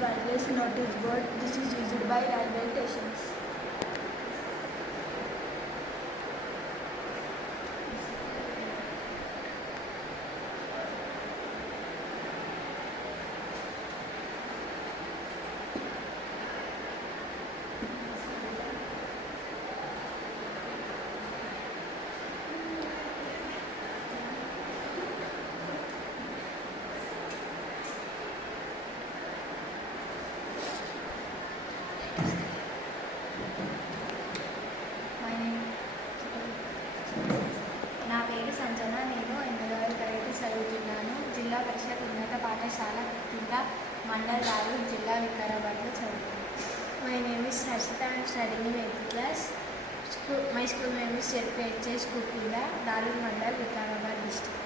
wireless notice board. This is used by railway stations. నా పేరు సంజన. నేను 8వ తరగతి చదువుతున్నాను. జిల్లా పరిషత్ ఉన్నత పాఠశాల కింద మండల్ రావు జిల్లా వికారాబాద్లో చదువుతున్నాను. My name is Harshita. I am studying in 8th class. My school name is ZPHS Kukunda, Darul Mandal, Vikarabad district.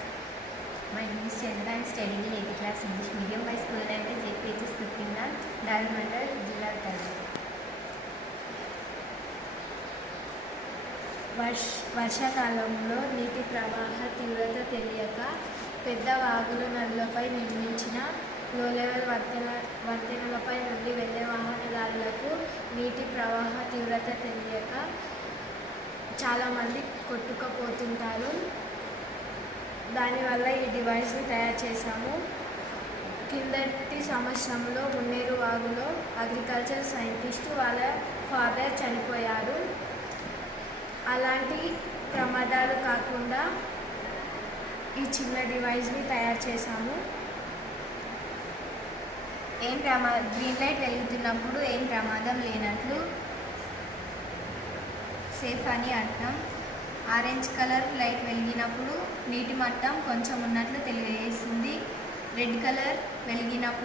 My name is Chandra. I am studying in 8th class English medium. My school name is ZPHS Kukunda, Darul Mandal, జిల్లా వికారాబాద్. వర్షాకాలంలో నీటి ప్రవాహ తీవ్రత తెలియక పెద్ద వాగులు నదులపై నిర్మించిన లో లెవెల్ వంతెనలపై నుండి వెళ్ళే వాహనదారులకు నీటి ప్రవాహ తీవ్రత తెలియక చాలామంది కొట్టుకుపోతుంటారు. దానివల్ల ఈ డివైస్ని తయారు చేశాము. కిందటి సంవత్సరంలో మున్నేరు వాగులో అగ్రికల్చర్ సైంటిస్ట్ వాళ్ళ ఫాదర్ చనిపోయారు. అలాంటి ప్రమాదాలు కాకుండా ఈ చిన్న డివైస్ని తయారు చేశాము. గ్రీన్ లైట్ వెలుగుతున్నప్పుడు ఏం ప్రమాదం లేనట్లు సేఫ్ అని అర్థం. ఆరెంజ్ కలర్ లైట్ వెలిగినప్పుడు నీటి మట్టం కొంచెం ఉన్నట్లు తెలియజేస్తుంది. Red colour వెలిగినప్పుడు